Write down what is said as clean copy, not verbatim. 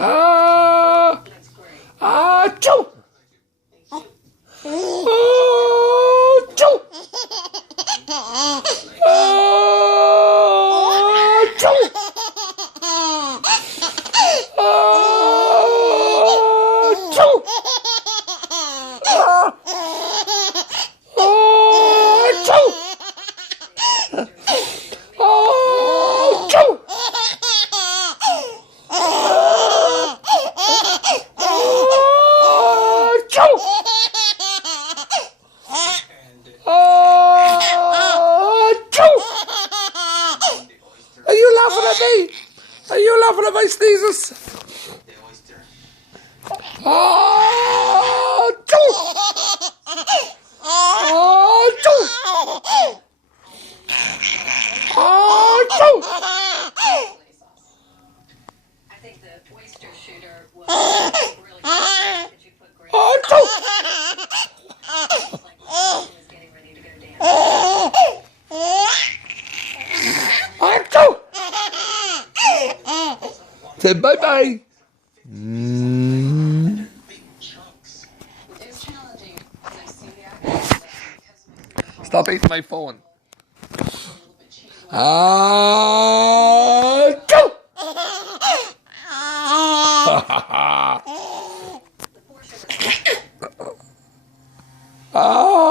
Ah, ah, choo. Ah, choo. Ah, choo. Ah, choo. Ah, choo. Ah, choo. Are you laughing at me? Are you laughing at my sneezes? Ah, choo. Ah, choo. Ah, choo. I think the oyster shooter was really good. Did you put great? Ah, choo. It's like he was getting ready to go dance. Ah, choo. Say bye-bye. It's challenging as I see the actors because Stop eating my phone. a little bit cheesy. Ah, choo. The portion was Ah.